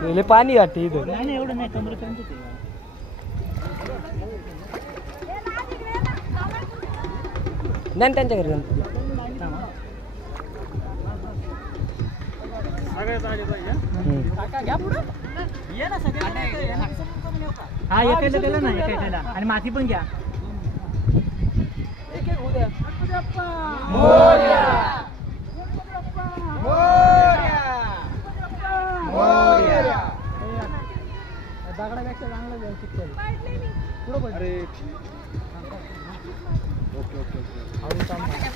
पहिले पाणी वाटते इथं. नाही एवढं नाही, कमरेपर्यंत नाही त्यांच्या घरी हा एकायला केलं ना, एकायला आणि माती पण घ्या. दगडापेक्षा चांगलं